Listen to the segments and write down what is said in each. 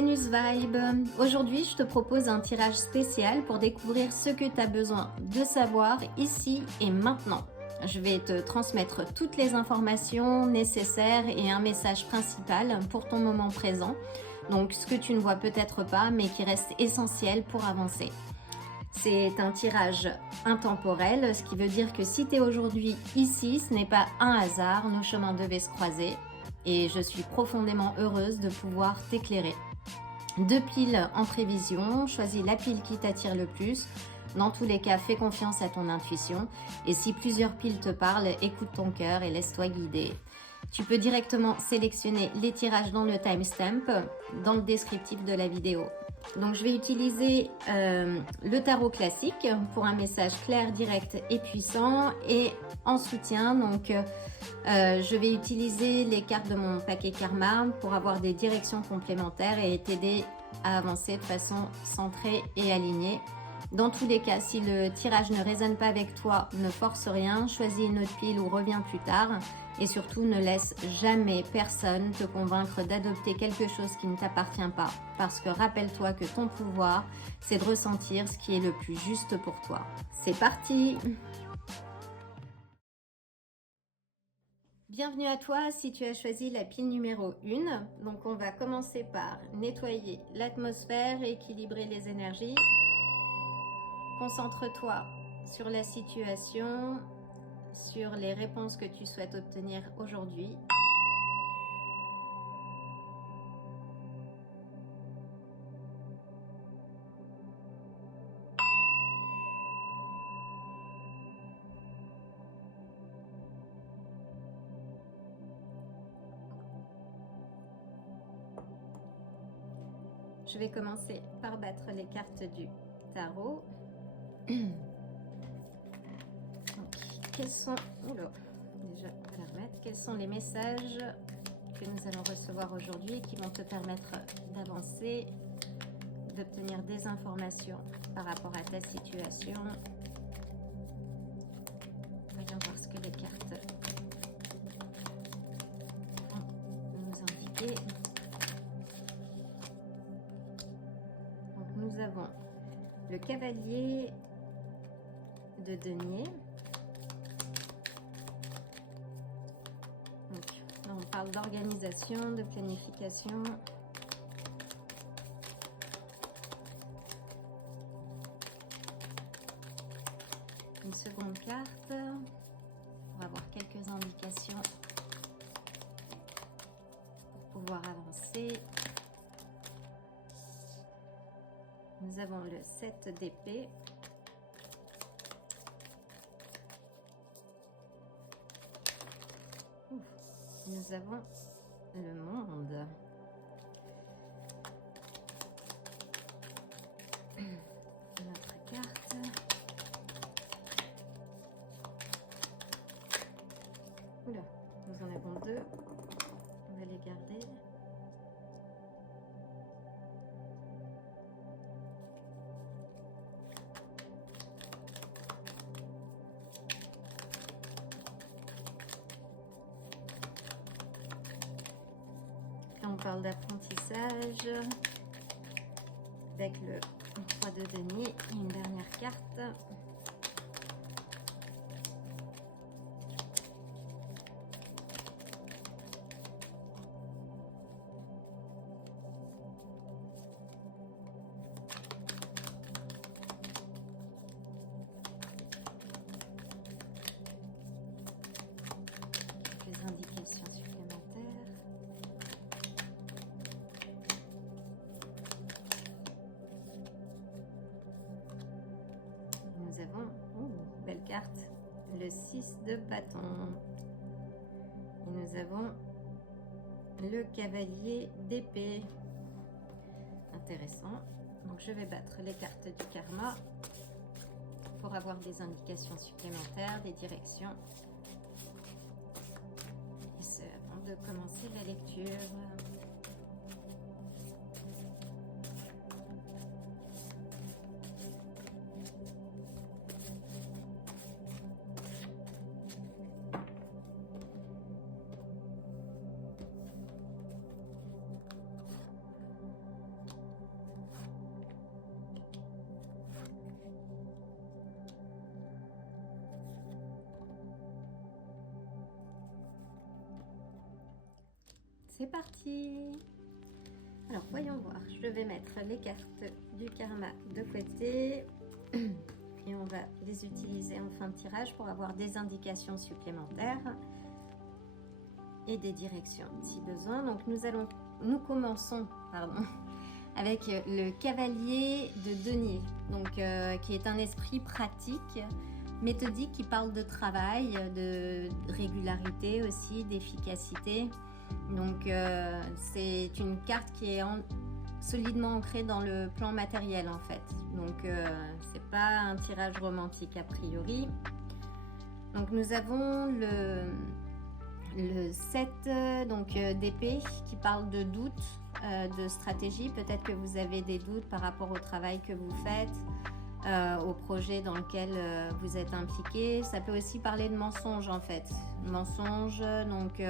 Vénus Vibe. Aujourd'hui, je te propose un tirage spécial pour découvrir ce que tu as besoin de savoir ici et maintenant. Je vais te transmettre toutes les informations nécessaires et un message principal pour ton moment présent. Donc, ce que tu ne vois peut-être pas, mais qui reste essentiel pour avancer. C'est un tirage intemporel, ce qui veut dire que si tu es aujourd'hui ici, ce n'est pas un hasard, nos chemins devaient se croiser. Et je suis profondément heureuse de pouvoir t'éclairer. 2 piles en prévision, choisis la pile qui t'attire le plus. Dans tous les cas, fais confiance à ton intuition. Et si plusieurs piles te parlent, écoute ton cœur et laisse-toi guider. Tu peux directement sélectionner les tirages dans le timestamp, dans le descriptif de la vidéo. Donc je vais utiliser le tarot classique pour un message clair, direct et puissant. Et en soutien, donc je vais utiliser les cartes de mon paquet karma pour avoir des directions complémentaires et t'aider à avancer de façon centrée et alignée. Dans tous les cas, si le tirage ne résonne pas avec toi, ne force rien, choisis une autre pile ou reviens plus tard. Et surtout, ne laisse jamais personne te convaincre d'adopter quelque chose qui ne t'appartient pas. Parce que rappelle-toi que ton pouvoir, c'est de ressentir ce qui est le plus juste pour toi. C'est parti! Bienvenue à toi si tu as choisi la pile numéro 1. Donc on va commencer par nettoyer l'atmosphère et équilibrer les énergies. Concentre-toi sur la situation, sur les réponses que tu souhaites obtenir aujourd'hui. Je vais commencer par battre les cartes du tarot. Donc, quels sont les messages que nous allons recevoir aujourd'hui qui vont te permettre d'avancer, d'obtenir des informations par rapport à ta situation. Voyons voir ce que les cartes vont nous indiquer. Donc nous avons le cavalier de denier. Donc, là on parle d'organisation, de planification. Une seconde carte pour avoir quelques indications pour pouvoir avancer. Nous avons le 7 d'épée. Nous avons le monde. Notre carte. Oula, nous en avons 2. On va les garder. On parle d'apprentissage avec le 3 de denier et une dernière carte. Les indications supplémentaires. Nous avons, belle carte, le 6 de bâton. Et nous avons le cavalier d'épée. Intéressant. Donc je vais battre les cartes du karma pour avoir des indications supplémentaires, des directions. Et ce, avant de commencer la lecture. c'est parti. Alors voyons voir, je vais mettre les cartes du karma de côté et on va les utiliser en fin de tirage pour avoir des indications supplémentaires et des directions si besoin. Donc nous commençons avec le cavalier de denier, donc qui est un esprit pratique, méthodique, qui parle de travail, de régularité aussi, d'efficacité. Donc c'est une carte qui est solidement ancrée dans le plan matériel en fait. Donc c'est pas un tirage romantique a priori. Donc nous avons le 7 d'épée qui parle de doute, de stratégie. Peut-être que vous avez des doutes par rapport au travail que vous faites, au projet dans lequel vous êtes impliqué. Ça peut aussi parler de mensonges en fait. Mensonges, donc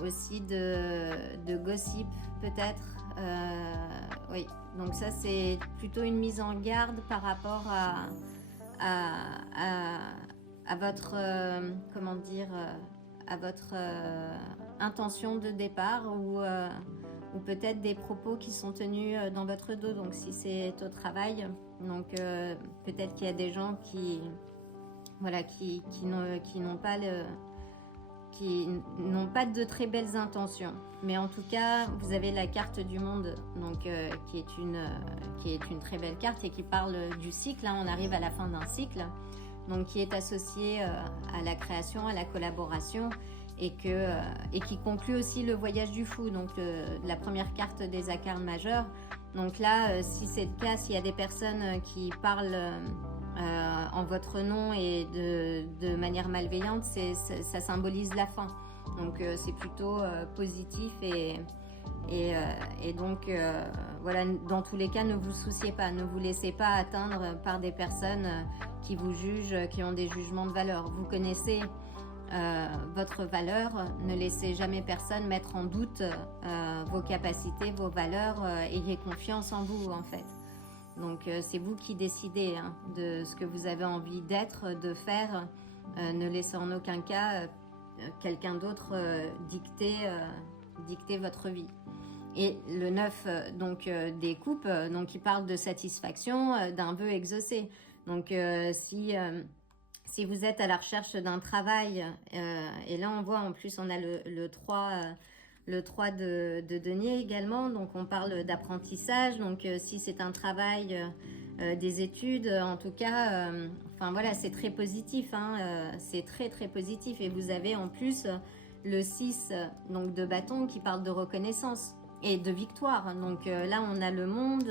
aussi de gossip peut-être. Oui, donc ça c'est plutôt une mise en garde par rapport à votre comment dire, à votre intention de départ ou peut-être des propos qui sont tenus dans votre dos. Donc si c'est au travail, donc peut-être qu'il y a des gens qui n'ont pas de très belles intentions, mais en tout cas vous avez la carte du monde, donc qui est une très belle carte et qui parle du cycle, hein. On arrive à la fin d'un cycle, donc qui est associé à la création, à la collaboration, et qui conclut aussi le voyage du fou, donc la première carte des arcanes majeurs. Donc là, si c'est le cas, s'il y a des personnes qui parlent en votre nom et de manière malveillante, ça symbolise la fin. Donc c'est plutôt positif et donc voilà, dans tous les cas, ne vous souciez pas, ne vous laissez pas atteindre par des personnes qui vous jugent, qui ont des jugements de valeur. Vous connaissez votre valeur, ne laissez jamais personne mettre en doute vos capacités, vos valeurs, ayez confiance en vous en fait. Donc c'est vous qui décidez de ce que vous avez envie d'être, de faire. Ne laissez en aucun cas quelqu'un d'autre dicter votre vie. Et le 9 des coupes, donc il parle de satisfaction, d'un vœu exaucé. Donc si vous êtes à la recherche d'un travail, et là on voit en plus on a le 3 de denier également, donc on parle d'apprentissage. Donc si c'est un travail, des études, en tout cas, enfin voilà, c'est très positif, c'est très très positif. Et vous avez en plus le 6 donc de bâton qui parle de reconnaissance et de victoire. Donc là on a le monde,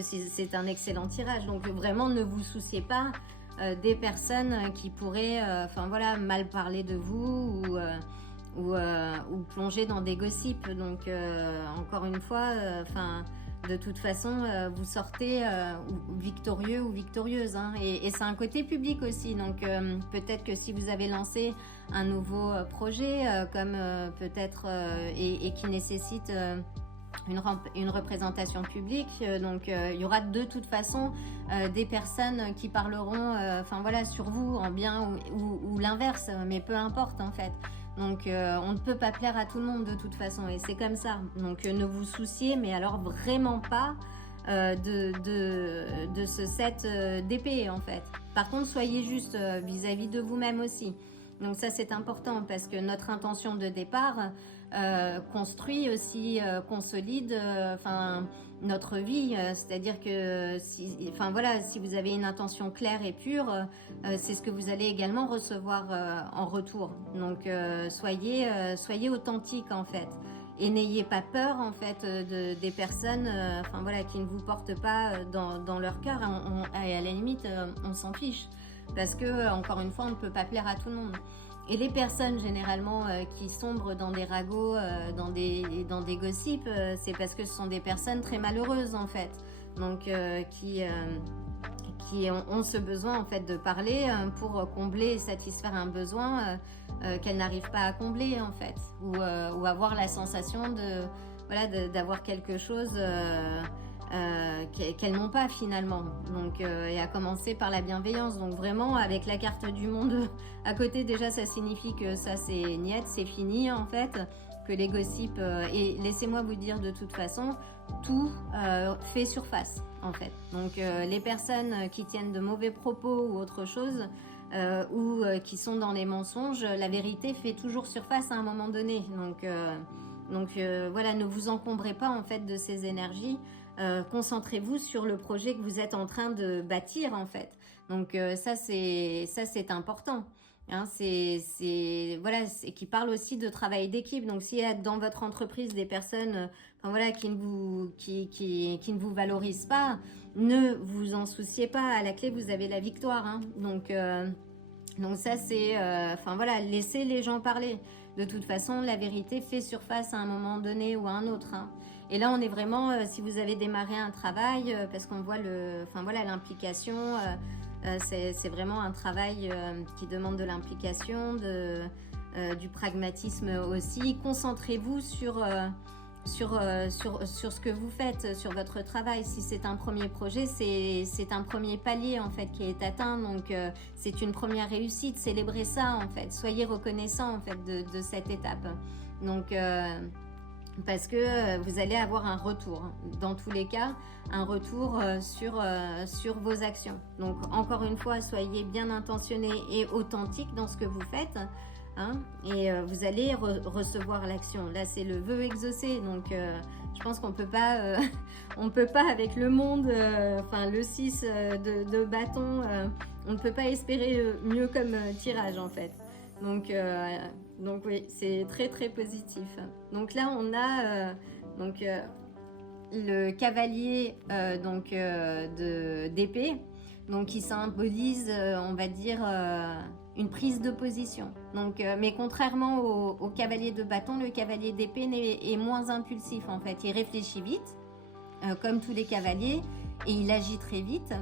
c'est un excellent tirage. Donc vraiment ne vous souciez pas des personnes qui pourraient mal parler de vous ou plonger dans des gossips. Donc encore une fois, de toute façon vous sortez victorieux ou victorieuse, et c'est un côté public aussi. Donc peut-être que si vous avez lancé un nouveau projet comme peut-être et qui nécessite une représentation publique, donc il y aura de toute façon des personnes qui parleront sur vous en bien ou l'inverse, mais peu importe en fait. Donc on ne peut pas plaire à tout le monde de toute façon, et c'est comme ça. Donc ne vous souciez mais alors vraiment pas de ce 7 d'épée en fait. Par contre soyez juste vis-à-vis de vous-même aussi. Donc ça c'est important parce que notre intention de départ construit aussi, consolide notre vie. C'est-à-dire que si vous avez une intention claire et pure, c'est ce que vous allez également recevoir en retour. Donc soyez authentique en fait. Et n'ayez pas peur en fait des personnes qui ne vous portent pas dans leur cœur. Et à la limite, on s'en fiche. Parce que, encore une fois, on ne peut pas plaire à tout le monde. Et les personnes, généralement, qui sombrent dans des ragots, dans des gossips, c'est parce que ce sont des personnes très malheureuses, en fait. Donc, qui ont ce besoin, en fait, de parler pour combler et satisfaire un besoin qu'elles n'arrivent pas à combler, en fait. Ou avoir la sensation d'avoir quelque chose qu'elles n'ont pas finalement. Donc, et à commencer par la bienveillance. Donc vraiment, avec la carte du monde à côté, déjà, ça signifie que ça, c'est niet, c'est fini en fait. Que les gossips, et laissez-moi vous dire de toute façon, tout fait surface en fait. Donc les personnes qui tiennent de mauvais propos ou autre chose, ou qui sont dans les mensonges, la vérité fait toujours surface à un moment donné. Donc voilà, ne vous encombrez pas en fait de ces énergies. Concentrez-vous sur le projet que vous êtes en train de bâtir en fait. Donc ça c'est important. Hein, voilà, qui parle aussi de travail d'équipe. Donc s'il y a dans votre entreprise des personnes enfin, voilà, qui ne vous valorisent pas, ne vous en souciez pas. À la clé, vous avez la victoire. Hein. Donc ça c'est enfin voilà, laissez les gens parler. De toute façon, la vérité fait surface à un moment donné ou à un autre. Hein. Et là, on est vraiment, si vous avez démarré un travail, parce qu'on voit enfin voilà, l'implication. C'est vraiment un travail qui demande de l'implication, du pragmatisme aussi. Concentrez-vous sur ce que vous faites, sur votre travail. Si c'est un premier projet, c'est un premier palier en fait qui est atteint. Donc c'est une première réussite. Célébrez ça en fait. Soyez reconnaissant en fait de cette étape. Donc parce que vous allez avoir un retour, dans tous les cas, un retour sur vos actions. Donc encore une fois, soyez bien intentionné et authentique dans ce que vous faites, hein, et vous allez recevoir l'action. Là, c'est le vœu exaucé, donc je pense qu'on peut pas, on peut pas avec le monde, enfin le 6 de bâton, on ne peut pas espérer mieux comme tirage en fait. Donc oui, c'est très très positif. Donc là, on a le cavalier d'épée, donc qui symbolise, on va dire, une prise de position. Donc, mais contrairement au cavalier de bâton, le cavalier d'épée est moins impulsif en fait. Il réfléchit vite, comme tous les cavaliers, et il agit très vite.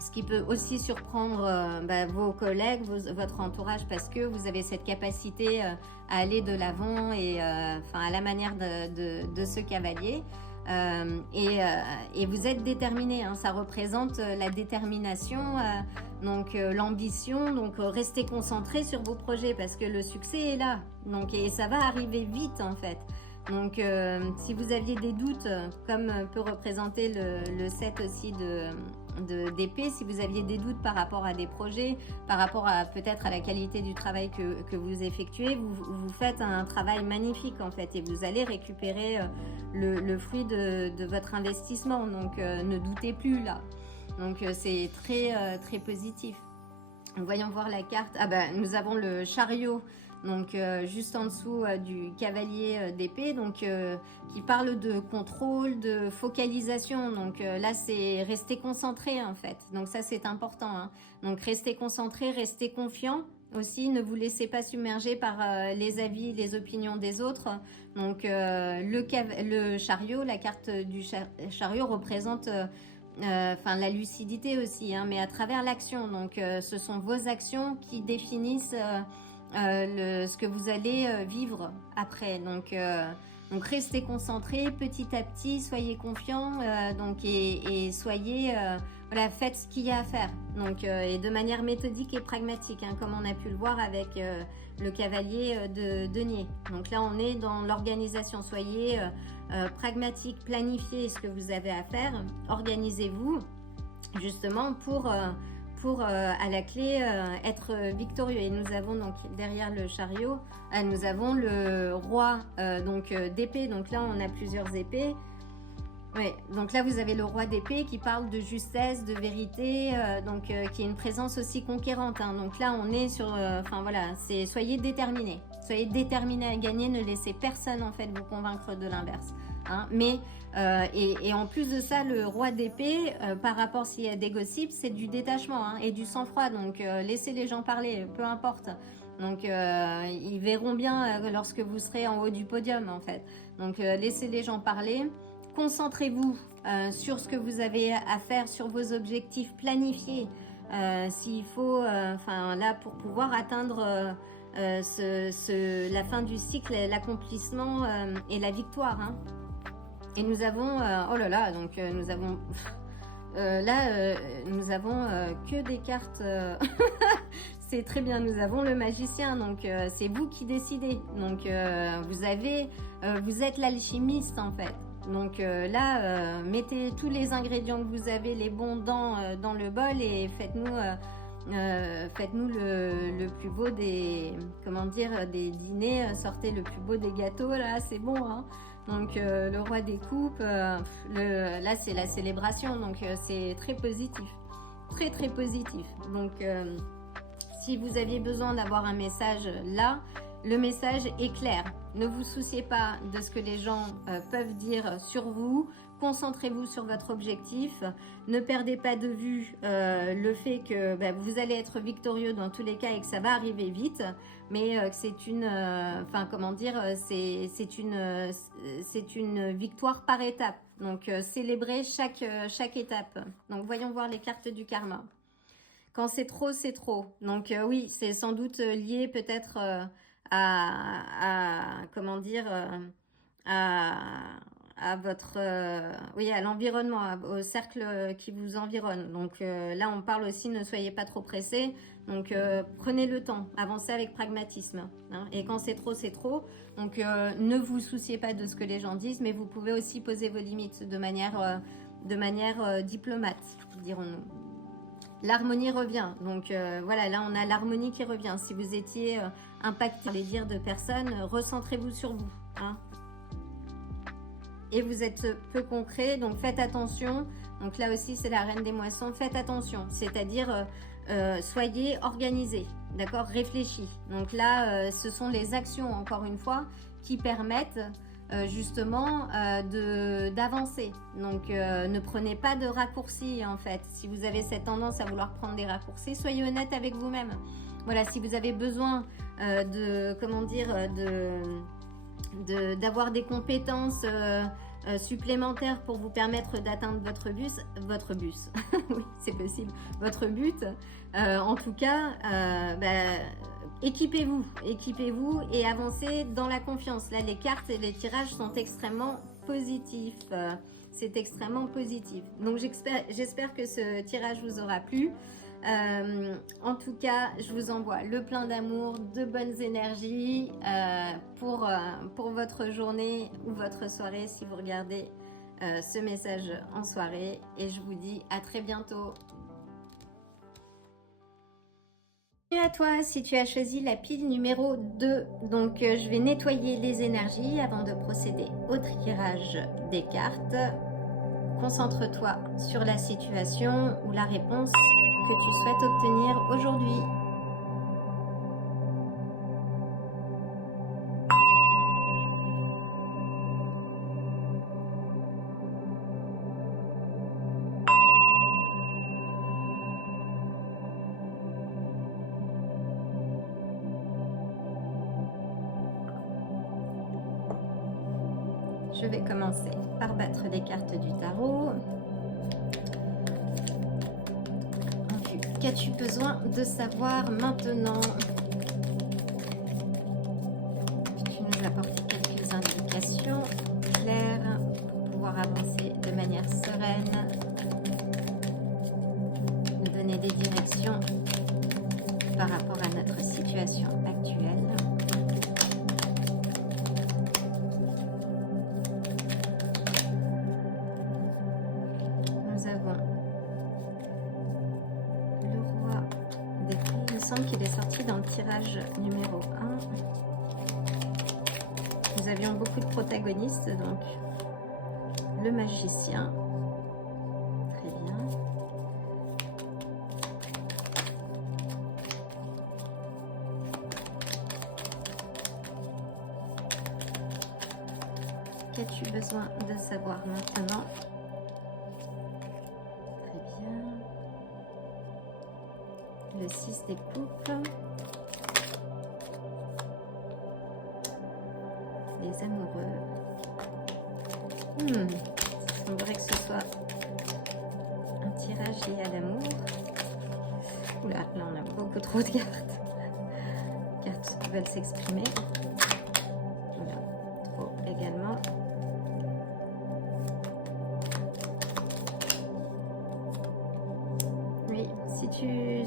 Ce qui peut aussi surprendre vos collègues, votre entourage, parce que vous avez cette capacité à aller de l'avant et à la manière de ce cavalier. Et vous êtes déterminé, hein, ça représente la détermination, donc l'ambition, donc restez concentré sur vos projets parce que le succès est là. Donc, et ça va arriver vite en fait. Donc si vous aviez des doutes, comme peut représenter le 7 aussi d'épée, si vous aviez des doutes par rapport à des projets, par rapport à peut-être à la qualité du travail que vous effectuez, vous faites un travail magnifique en fait et vous allez récupérer le fruit de votre investissement. Donc ne doutez plus là. Donc c'est très très positif. Voyons voir la carte. Ah ben nous avons le chariot. Donc juste en dessous du cavalier d'épée, donc qui parle de contrôle, de focalisation. Donc là c'est rester concentré en fait. Donc ça c'est important. Hein. Donc restez concentré, restez confiant aussi. Ne vous laissez pas submerger par les avis, les opinions des autres. Donc le chariot, la carte du chariot représente la lucidité aussi, hein, mais à travers l'action. Donc ce sont vos actions qui définissent ce que vous allez vivre après. Donc restez concentrés petit à petit, soyez confiants et soyez voilà, faites ce qu'il y a à faire. Donc et de manière méthodique et pragmatique, hein, comme on a pu le voir avec le cavalier de denier. Donc là on est dans l'organisation. Soyez pragmatique, planifiez ce que vous avez à faire, organisez-vous justement pour à la clé être victorieux. Et nous avons donc derrière le chariot, nous avons le roi d'épée. Donc là on a plusieurs épées. Ouais, donc là vous avez le roi d'épée qui parle de justesse, de vérité, qui est une présence aussi conquérante. Hein. Donc là on est sur, c'est soyez déterminés à gagner, ne laissez personne en fait vous convaincre de l'inverse. Hein. Mais et en plus de ça, le roi d'épée, par rapport s'il y a des gossips, c'est du détachement hein, et du sang-froid. Donc laissez les gens parler, peu importe. Donc ils verront bien lorsque vous serez en haut du podium en fait. Donc laissez les gens parler. Concentrez-vous sur ce que vous avez à faire, sur vos objectifs, planifiés. S'il faut, là pour pouvoir atteindre la fin du cycle, l'accomplissement et la victoire. Hein. Et nous avons, oh là là, donc nous avons, là, nous avons que des cartes, c'est très bien, nous avons le magicien, donc c'est vous qui décidez. Donc vous êtes l'alchimiste en fait. Donc là, mettez tous les ingrédients que vous avez, les bons dans le bol et faites-nous le plus beau des, comment dire, des dîners, sortez le plus beau des gâteaux, là, c'est bon, hein. Donc le roi des coupes, là c'est la célébration, donc c'est très positif, très très positif. Donc si vous aviez besoin d'avoir un message là, le message est clair. Ne vous souciez pas de ce que les gens peuvent dire sur vous. Concentrez-vous sur votre objectif. Ne perdez pas de vue le fait que vous allez être victorieux dans tous les cas et que ça va arriver vite. Mais que c'est une, c'est une victoire par étape. Donc célébrez chaque étape. Donc voyons voir les cartes du karma. Quand c'est trop, c'est trop. Donc oui, c'est sans doute lié peut-être comment dire, à votre, oui, à l'environnement, au cercle qui vous environne. Donc là, on parle aussi, ne soyez pas trop pressés. Donc prenez le temps, avancez avec pragmatisme. Hein. Et quand c'est trop, c'est trop. Donc ne vous souciez pas de ce que les gens disent, mais vous pouvez aussi poser vos limites de manière diplomate, dirons-nous. L'harmonie revient, donc voilà, là on a l'harmonie qui revient. Si vous étiez impacté par les dires de personnes, recentrez-vous sur vous. Hein. Et vous êtes peu concret, donc faites attention. Donc là aussi c'est la reine des moissons, faites attention. C'est-à-dire soyez organisés, d'accord, réfléchis. Donc là ce sont les actions, encore une fois, qui permettent justement d'avancer. Donc ne prenez pas de raccourcis en fait. Si vous avez cette tendance à vouloir prendre des raccourcis, soyez honnête avec vous-même. Voilà, si vous avez besoin d'avoir des compétences supplémentaires pour vous permettre d'atteindre votre but, oui c'est possible, votre but, en tout cas équipez-vous et avancez dans la confiance. Là les cartes et les tirages sont extrêmement positifs, c'est extrêmement positif. Donc j'espère que ce tirage vous aura plu. En tout cas, je vous envoie le plein d'amour, de bonnes énergies pour votre journée ou votre soirée si vous regardez ce message en soirée. Et je vous dis à très bientôt. Bienvenue à toi si tu as choisi la pile numéro 2. Donc je vais nettoyer les énergies avant de procéder au tirage des cartes. Concentre-toi sur la situation ou la réponse que tu souhaites obtenir aujourd'hui. Je vais commencer par battre les cartes du tarot. Qu'as-tu besoin de savoir maintenant? Tu nous apportes quelques indications claires pour pouvoir avancer de manière sereine, nous donner des directions par rapport à notre situation actuelle. Nous avons le roi d'épée. Il me semble qu'il est sorti dans le tirage numéro 1. Nous avions beaucoup de protagonistes, donc le magicien. Très bien. Qu'as-tu besoin de savoir maintenant? Très bien. Le 6 des coupes. Les amoureux. Il semblerait que ce soit un tirage lié à l'amour. Oula, là on a beaucoup trop de cartes. Cartes qui veulent s'exprimer. Voilà, trop également.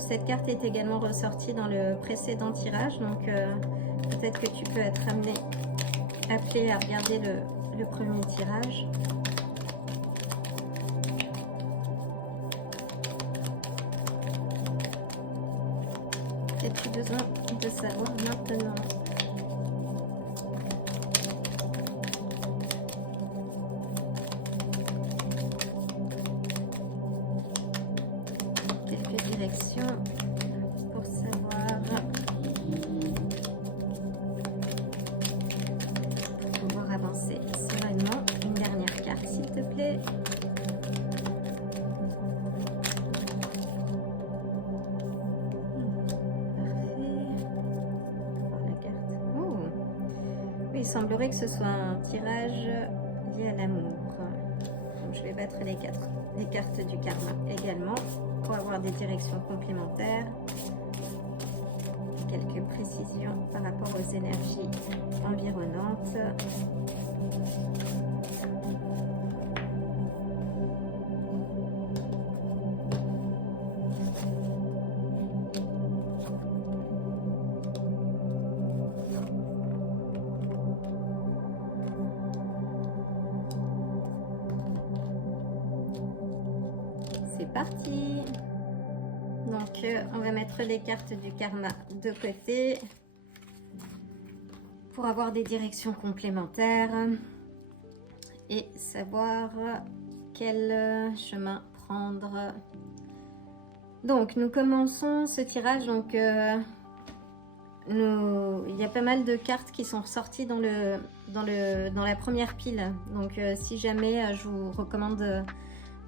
cette carte est également ressortie dans le précédent tirage, donc peut-être que tu peux être appelé à regarder le premier tirage. As-tu besoin de savoir maintenant? Quelques directions pour savoir, pour pouvoir avancer sereinement. Une dernière carte, s'il te plaît. Il semblerait que ce soit un tirage lié à l'amour. Donc je vais battre les cartes du karma également pour avoir des directions complémentaires, quelques précisions par rapport aux énergies environnantes. C'est parti. Donc on va mettre les cartes du karma de côté pour avoir des directions complémentaires et savoir quel chemin prendre. Donc nous commençons ce tirage. Donc il y a pas mal de cartes qui sont ressorties dans la première pile. Donc si jamais je vous recommande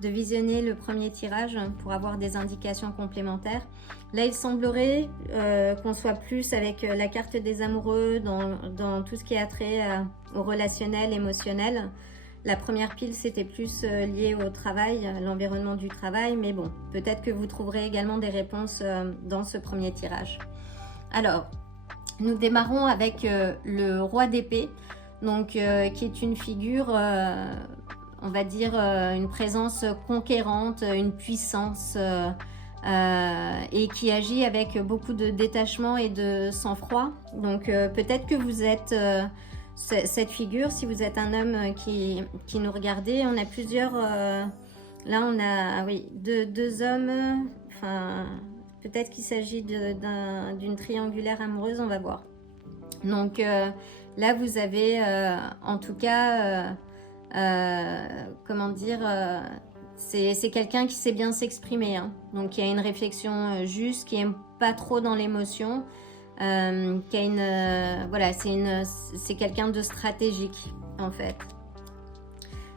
de visionner le premier tirage pour avoir des indications complémentaires. Là, il semblerait qu'on soit plus avec la carte des amoureux dans tout ce qui a trait au relationnel, émotionnel. La première pile, c'était plus lié au travail, à l'environnement du travail, mais bon, peut-être que vous trouverez également des réponses dans ce premier tirage. Alors, nous démarrons avec le roi d'épée, donc qui est une figure... on va dire une présence conquérante, une puissance et qui agit avec beaucoup de détachement et de sang-froid. Donc peut-être que vous êtes cette figure, si vous êtes un homme qui nous regardez. On a plusieurs, là on a oui, deux hommes, enfin peut-être qu'il s'agit d'une triangulaire amoureuse, on va voir. Donc là vous avez en tout cas... comment dire, c'est quelqu'un qui sait bien s'exprimer, hein. Donc qui a une réflexion juste, qui aime pas trop dans l'émotion, qui a une voilà, c'est quelqu'un de stratégique en fait.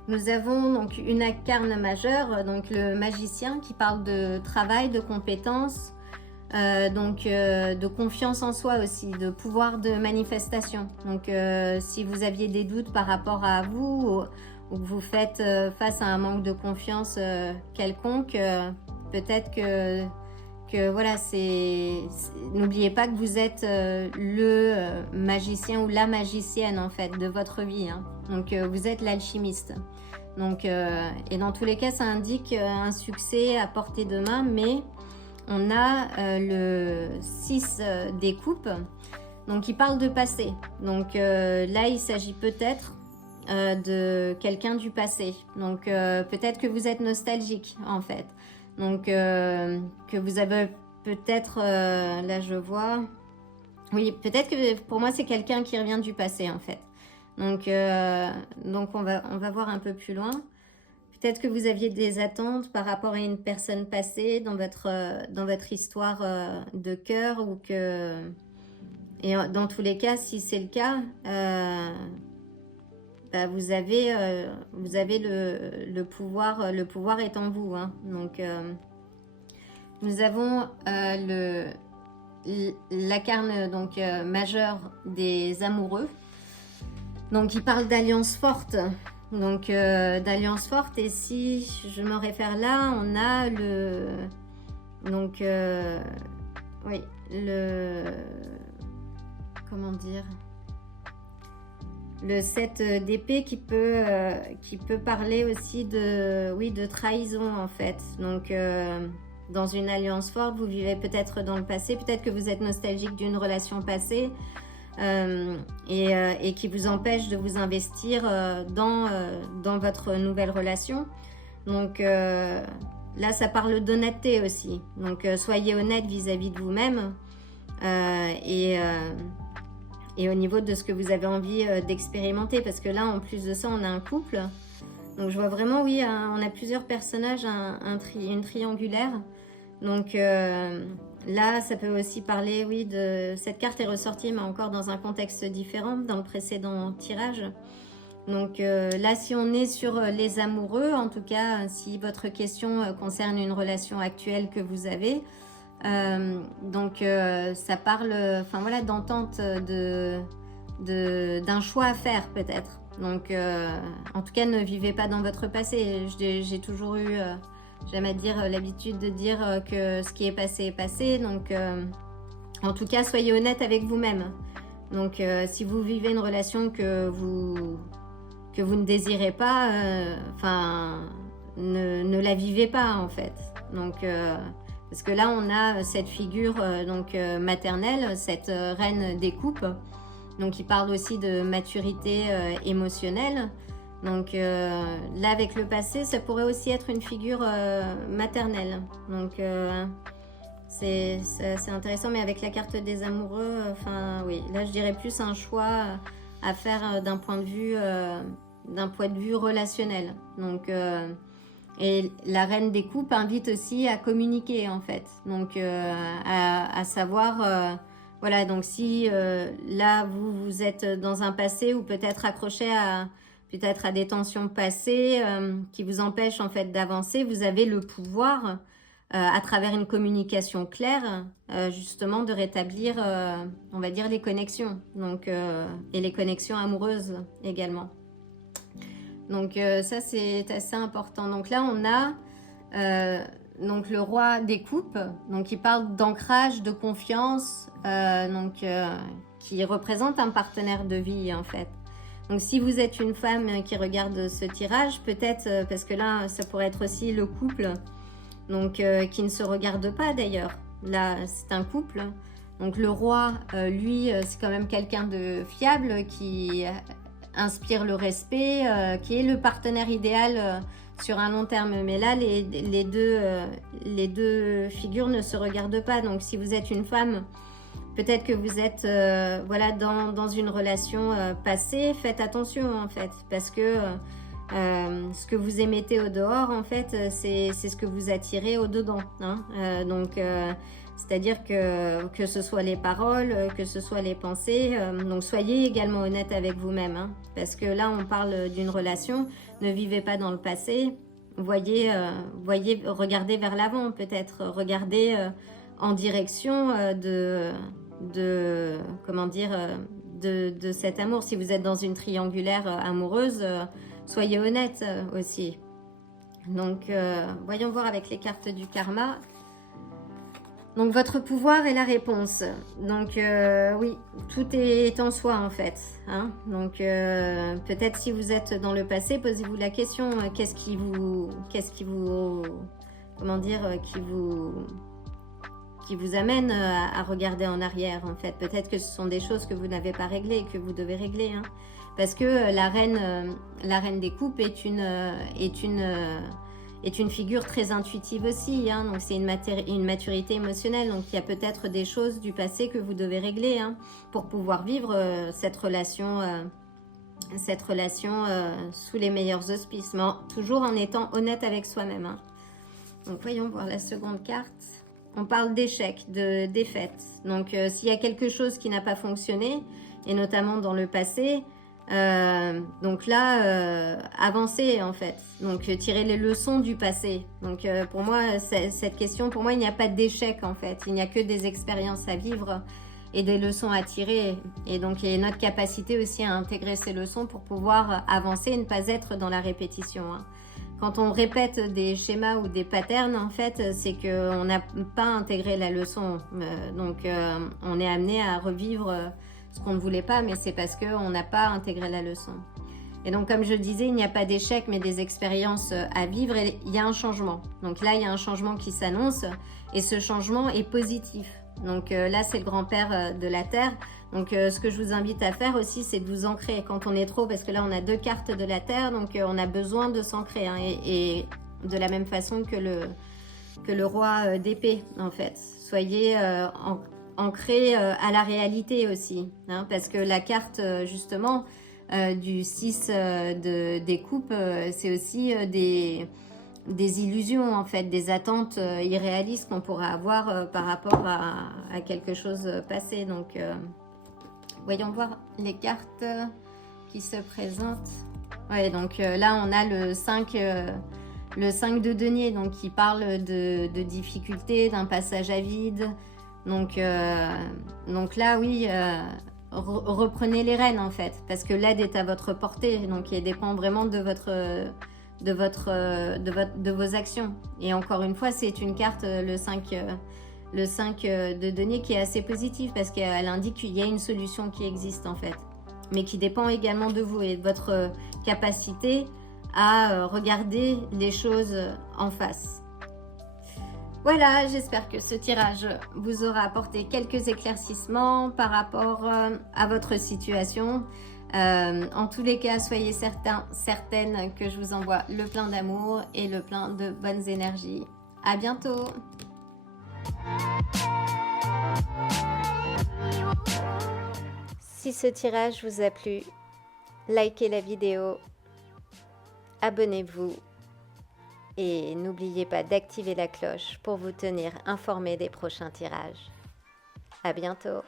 Nous avons donc une arcane majeure, donc le magicien, qui parle de travail, de compétences, de confiance en soi aussi, de pouvoir de manifestation. Donc si vous aviez des doutes par rapport à vous ou que vous faites face à un manque de confiance quelconque, peut-être que voilà, n'oubliez pas que vous êtes le magicien ou la magicienne en fait de votre vie, hein. Donc vous êtes l'alchimiste. Donc et dans tous les cas ça indique un succès à portée de main, mais on a le 6 des coupes, donc il parle de passé. Donc là, il s'agit peut-être de quelqu'un du passé. Donc peut-être que vous êtes nostalgique en fait. Donc que vous avez peut-être, là je vois, oui, peut-être que pour moi c'est quelqu'un qui revient du passé en fait. Donc on va voir un peu plus loin. Peut-être que vous aviez des attentes par rapport à une personne passée dans votre histoire de cœur, ou que... Et dans tous les cas, si c'est le cas, bah vous avez le pouvoir. Le pouvoir est en vous, hein. Donc, nous avons l'arcane donc majeure des amoureux. Donc, il parle d'alliance forte. Donc d'alliance forte, et si je me réfère là, on a donc oui, comment dire, le 7 d'épée qui peut parler aussi de trahison en fait. Donc dans une alliance forte, vous vivez peut-être dans le passé, peut-être que vous êtes nostalgique d'une relation passée et qui vous empêche de vous investir dans votre nouvelle relation. Donc là, ça parle d'honnêteté aussi. Donc soyez honnête vis-à-vis de vous-même et au niveau de ce que vous avez envie d'expérimenter. Parce que là, en plus de ça, on a un couple. Donc je vois vraiment, oui, on a plusieurs personnages, une triangulaire. Donc là, ça peut aussi parler, oui, de... Cette carte est ressortie, mais encore dans un contexte différent, dans le précédent tirage. Donc là, si on est sur les amoureux, en tout cas, si votre question concerne une relation actuelle que vous avez, donc ça parle, enfin voilà, d'entente, d'un choix à faire peut-être. Donc en tout cas, ne vivez pas dans votre passé. J'ai toujours eu, j'aime à dire, l'habitude de dire que ce qui est passé. Donc en tout cas, soyez honnête avec vous-même. Donc si vous vivez une relation que vous ne désirez pas, ne la vivez pas en fait. Donc parce que là on a cette figure maternelle, cette reine des coupes, donc qui parle aussi de maturité émotionnelle. Donc là avec le passé, ça pourrait aussi être une figure maternelle. Donc c'est intéressant, mais avec la carte des amoureux, oui, là je dirais plus un choix à faire d'un point de vue relationnel. Donc et la reine des coupes invite aussi à communiquer en fait, donc à savoir voilà, donc si là vous êtes dans un passé ou peut-être accroché à des tensions passées qui vous empêchent en fait d'avancer, vous avez le pouvoir à travers une communication claire justement de rétablir on va dire les connexions, donc et les connexions amoureuses également. Donc ça c'est assez important. Donc là on a donc le roi des coupes, donc il parle d'ancrage, de confiance, qui représente un partenaire de vie en fait. Donc si vous êtes une femme qui regarde ce tirage, peut-être parce que là ça pourrait être aussi le couple, donc qui ne se regarde pas d'ailleurs. Là c'est un couple. Donc le roi, lui, c'est quand même quelqu'un de fiable qui inspire le respect, qui est le partenaire idéal sur un long terme. Mais là, les deux figures ne se regardent pas. Donc si vous êtes une femme, peut-être que vous êtes voilà, dans une relation passée, faites attention en fait, parce que ce que vous émettez au dehors, en fait, c'est ce que vous attirez au dedans. Hein. C'est-à-dire que ce soit les paroles, que ce soit les pensées, donc soyez également honnête avec vous-même, hein, parce que là on parle d'une relation, ne vivez pas dans le passé, voyez, regardez vers l'avant peut-être, regardez en direction comment dire, de cet amour. Si vous êtes dans une triangulaire amoureuse, soyez honnête aussi. Donc voyons voir avec les cartes du karma. Donc votre pouvoir est la réponse. Donc oui, tout est en soi en fait. Hein. Donc peut-être si vous êtes dans le passé, posez-vous la question qu'est-ce qui vous, comment dire, qui vous amène à regarder en arrière en fait. Peut-être que ce sont des choses que vous n'avez pas réglées et que vous devez régler. Hein. Parce que la reine des coupes est une figure très intuitive aussi, hein, donc c'est une maturité émotionnelle, donc il y a peut-être des choses du passé que vous devez régler hein, pour pouvoir vivre cette relation sous les meilleurs auspices, mais toujours en étant honnête avec soi-même. Hein. Donc voyons voir la seconde carte. On parle d'échec, de défaite, donc s'il y a quelque chose qui n'a pas fonctionné, et notamment dans le passé, donc là avancez en fait, donc tirez les leçons du passé. Donc pour moi cette question, pour moi il n'y a pas d'échec en fait, il n'y a que des expériences à vivre et des leçons à tirer, et donc il y a notre capacité aussi à intégrer ces leçons pour pouvoir avancer et ne pas être dans la répétition. Hein. Quand on répète des schémas ou des patterns, en fait, c'est qu'on n'a pas intégré la leçon, donc on est amené à revivre ce qu'on ne voulait pas, mais c'est parce qu'on n'a pas intégré la leçon. Et donc, comme je le disais, il n'y a pas d'échec, mais des expériences à vivre et il y a un changement. Donc là, il y a un changement qui s'annonce et ce changement est positif. Donc là, c'est le grand-père de la Terre. Donc ce que je vous invite à faire aussi, c'est de vous ancrer quand on est trop, parce que là, on a 2 cartes de la Terre, donc on a besoin de s'ancrer. Hein, et de la même façon que le roi d'épée, en fait. Soyez ancrés à la réalité aussi. Hein, parce que la carte, justement... du 6 des coupes, c'est aussi des illusions en fait, des attentes irréalistes qu'on pourrait avoir par rapport à quelque chose passé. Donc voyons voir les cartes qui se présentent. Ouais, donc là on a le 5 de denier, donc qui parle de difficultés, d'un passage à vide. Donc là oui, reprenez les rênes en fait, parce que l'aide est à votre portée, donc elle dépend vraiment de vos actions. Et encore une fois, c'est une carte, le 5 de denier, qui est assez positive, parce qu'elle indique qu'il y a une solution qui existe en fait, mais qui dépend également de vous et de votre capacité à regarder les choses en face. Voilà, j'espère que ce tirage vous aura apporté quelques éclaircissements par rapport à votre situation. En tous les cas, soyez certaines que je vous envoie le plein d'amour et le plein de bonnes énergies. À bientôt! Si ce tirage vous a plu, likez la vidéo, abonnez-vous. Et n'oubliez pas d'activer la cloche pour vous tenir informé des prochains tirages. À bientôt!